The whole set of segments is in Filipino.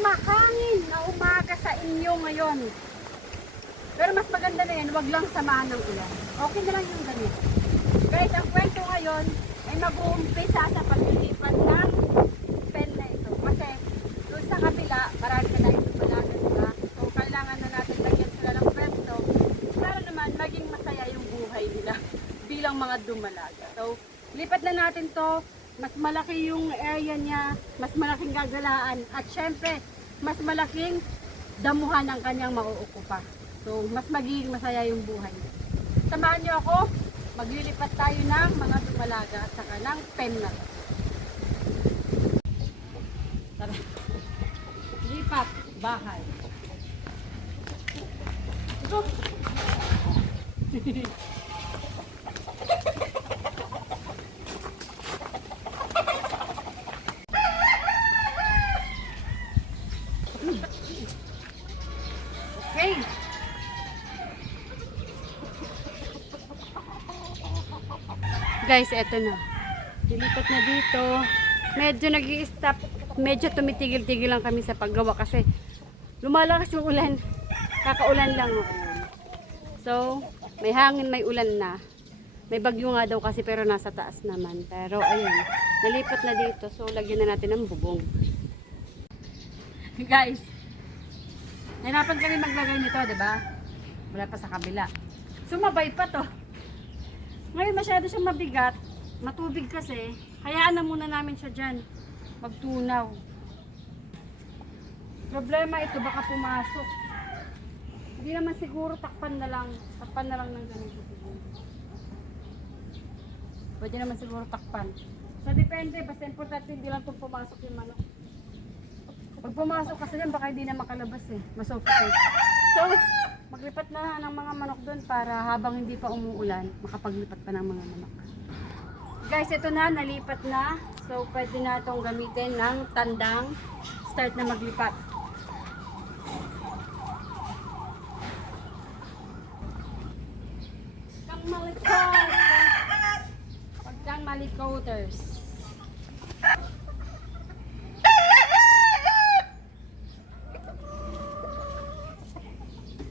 mahangin na umaga sa inyo ngayon. Pero mas maganda na yan, wag lang samahan ng ulan. Okay na lang yung ganito. Guys, ang kwento ngayon ay mag-uumpisa sa paglilipat ng pen na ito. Kasi doon sa kabila, marami na tayong dumalaga, diba? So, kailangan na natin lagyan sila ng pwesto para naman maging masaya yung buhay nila bilang mga dumalaga. So, lipat na natin to. Mas malaki yung area niya, mas malaking gagalaan, at syempre, mas malaking damuhan ang kanyang mauukupa. So, mas magiging masaya yung buhay. Samahan niyo ako, maglilipat tayo ng mga dumalaga at saka ng pen na to. Tara. Lipat, bahay. Ito. Okay. Guys, eto na. Dilipat na dito. Medyo nag-i-stop. Medyo tumitigil-tigil lang kami sa paggawa kasi lumalakas yung ulan. Kakaulan lang. So, may hangin, may ulan na. May bagyo nga daw kasi pero nasa taas naman. Pero ayun, nalipat na dito. So, lagyan na natin ng bubong. Guys, nahirapan kami maglagay nito, diba? Wala pa sa kabila. Sumabay pa to. Ngayon masyado siyang mabigat. Matubig kasi. Hayaan na muna namin siya dyan. Magtunaw. Problema ito, baka pumasok. Hindi naman siguro takpan na lang. Takpan na lang ng ganito. Pwede naman siguro takpan. So depende, basta importante hindi lang itong pumasok yung manok. Pag pumasok kasi yan, baka hindi na makalabas eh. Masuffocate. So, maglipat na ng mga manok doon para habang hindi pa umuulan, makapaglipat pa ng mga manok. Guys, ito na, nalipat na. So, pwede na itong gamitin ng tandang. Start na maglipat. Kang malikot! Pag kang malikoters.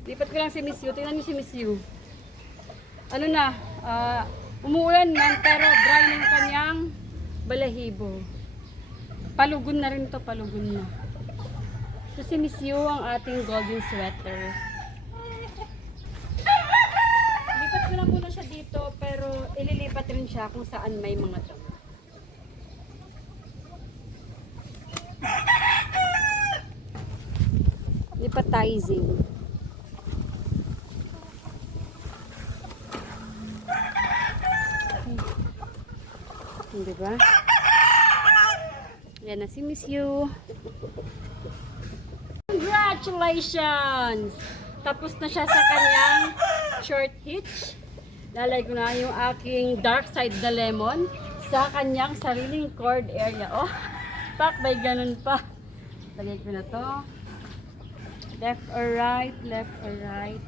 Lipat ko lang si Miss Yu. Tingnan niyo si Miss Yu. Ano na, umuulan man pero dry na yung kanyang balahibo. Palugon na rin to, palugon na. So si Miss Yu ang ating golden sweater. Lipat ko lang muna siya dito pero ililipat rin siya kung saan may mga damo. Lipatizing. Diba? Yan na si Miss Yu. Congratulations! Tapos na siya sa kanyang short hitch. Lalagay ko na yung aking dark side the lemon sa kanyang sariling cord area. Oh, pak, may ganun pa. Lagay ko na to. Left or right, left or right.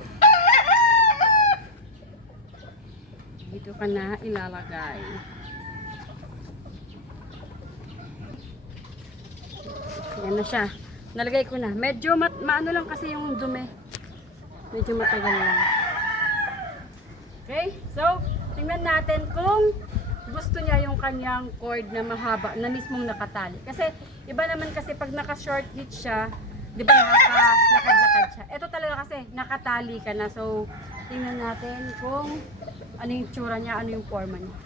Dito ka na ilalagay. Yan na siya. Nalagay ko na. Medyo maano lang kasi yung dumi. Medyo matagal lang. Okay? So, tingnan natin kung gusto niya yung kanyang cord na mahaba, na mismong nakatali. Kasi, iba naman kasi pag naka-short hitch siya, di ba nakalakad-lakad siya. Ito talaga kasi, nakatali ka na. So, tingnan natin kung ano yung tsura niya, ano yung forma niya.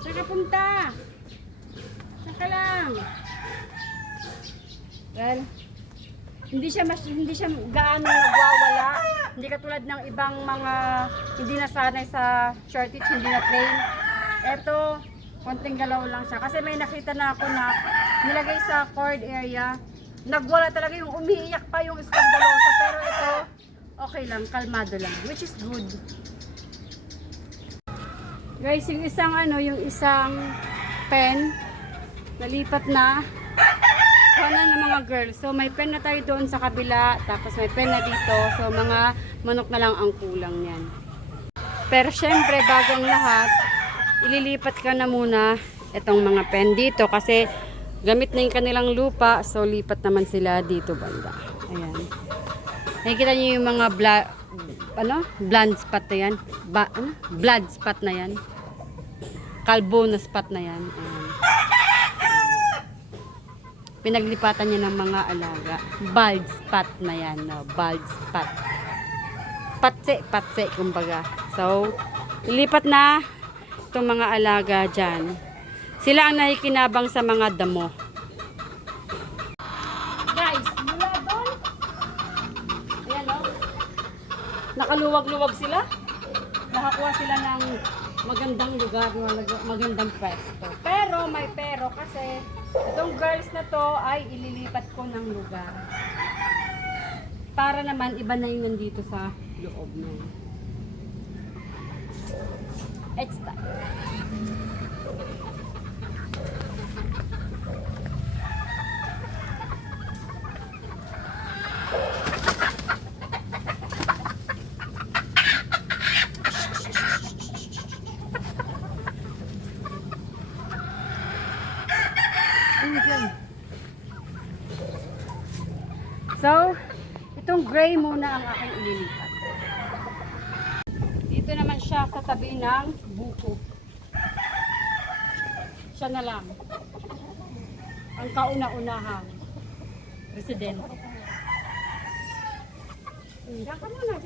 Saan ka punta? Saan ka lang? Well, hindi siya gaano nagwawala. Hindi katulad ng ibang mga hindi nasanay sa short hitch, hindi na train. Ito, konting galaw lang siya. Kasi may nakita na ako na nilagay sa cord area. Nagwala talaga yung umiiyak pa yung skandalosa. Pero ito, okay lang, kalmado lang. Which is good. Guys, yung isang pen, nalipat na. Kuha ng mga girls. So, may pen na tayo doon sa kabila. Tapos may pen na dito. So, mga manok na lang ang kulang yan. Pero syempre, bago ang lahat, ililipat ka na muna itong mga pen dito kasi gamit na yung kanilang lupa, so lipat naman sila dito banda. Ayan. Nakikita niyo yung mga blind spot na yan. Blood spot na yan. Kalbo na spot na yan. Ayan. Pinaglipatan niya ng mga alaga. Bald spot na yan. No? Bald spot. Patse, kumbaga. So, ilipat na itong mga alaga dyan. Sila ang nakikinabang sa mga damo. Guys, mula doon. Ayan o. Nakaluwag-luwag sila. Nakakuha sila ng magandang lugar, magandang pwesto. Pero may pero kasi itong girls na to ay ililipat ko ng lugar. Para naman iba na yung nandito sa loob nun. It's time. So, itong gray muna ang aking ililipat. Dito naman siya sa tabi ng buko. Siya na lang. Ang kauna-unahang residente. Diyan ka muna.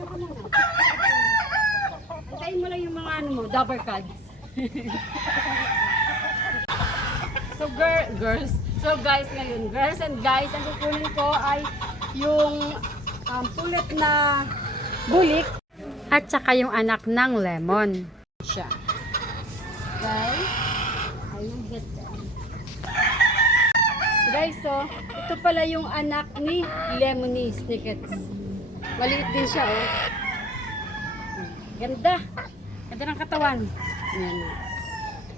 Antayin mo lang yung mga double cards. So, girls. So, guys, ngayon, girls and guys, ang kukunin ko ay yung pulot na bulik at saka yung anak ng lemon. Siya. Okay? I will get them. Guys, so, ito pala yung anak ni Lemony Snickets. Maliit din siya, oh. Ganda. Ganda ng katawan. Ayan.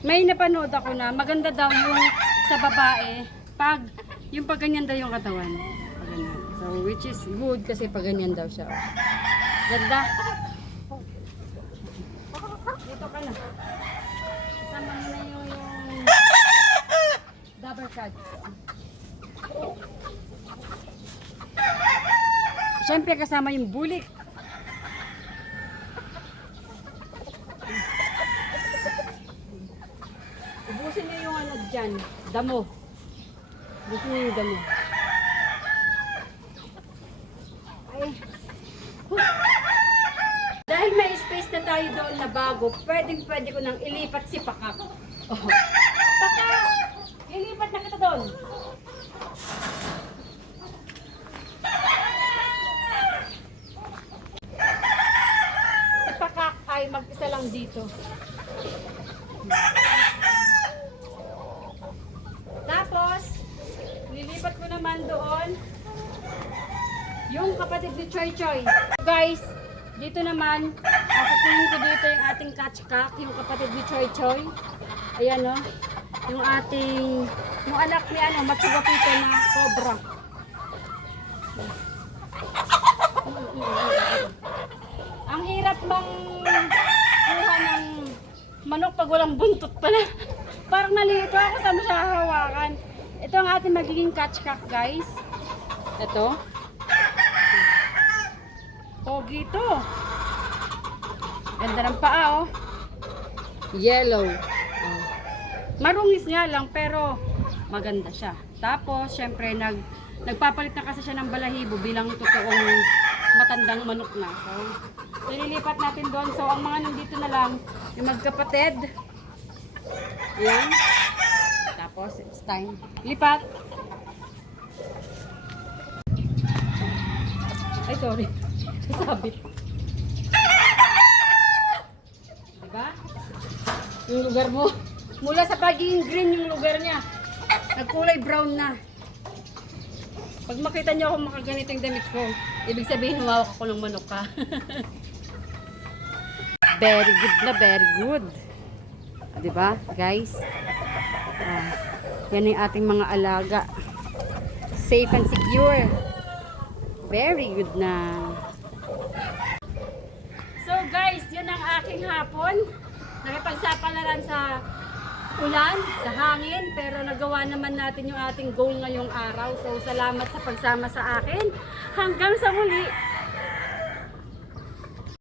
May napanood ako na maganda daw yung sa babae pag ganyan daw yung katawan. Ganyan. So, which is good kasi pag ganyan daw siya. Ganda. Dito ka na. Kasama mo na yung double card. Siyempre kasama yung bulik. Ubusin niyo yung dyan. Damo. Ubusin niyo yung damo. Ay. Dahil may space na tayo doon na bago, pwede ko nang ilipat si Pakak. Oh. Pakak! Ilipat na kita doon. Si Pakak ay mag-isa lang dito. Tapos, lilipat ko naman doon yung kapatid ni Choy Choy. Guys, dito naman, kukunin ko dito yung ating catchcock, yung kapatid ni Choy Choy. Ayan o, yung anak ni Matsugapito na cobra. Ang hirap bang kuha ng manok pag walang buntot pala. Parang nalito ako sa masyahawakan. Ito ang ating magiging catchcock, guys. Ito. Pogi ito. Ganda ng paa, oh. Yellow. Oh. Marungis nga lang, pero maganda siya. Tapos, syempre, nagpapalit na kasi siya ng balahibo bilang totoong matandang manok na. So, nililipat natin doon. So, ang mga nandito na lang, yung magkapatid. Yan. Tapos, it's time. Lipat. Ay, sorry. Sabit. Diba? Yung lugar mo. Mula sa pagiging green yung lugar niya. Nagkulay brown na. Pag makita niyo ako makaganito yung damit ko, ibig sabihin humawak ako ng manok ka. Very good na, very good. Diba, guys? Yan yung ating mga alaga. Safe and secure. Very good na. So guys, yun ang aking hapon. Nakipagsapalaran sa ulan, sa hangin, pero nagawa naman natin yung ating goal ngayong araw. So, salamat sa pagsama sa akin. Hanggang sa muli.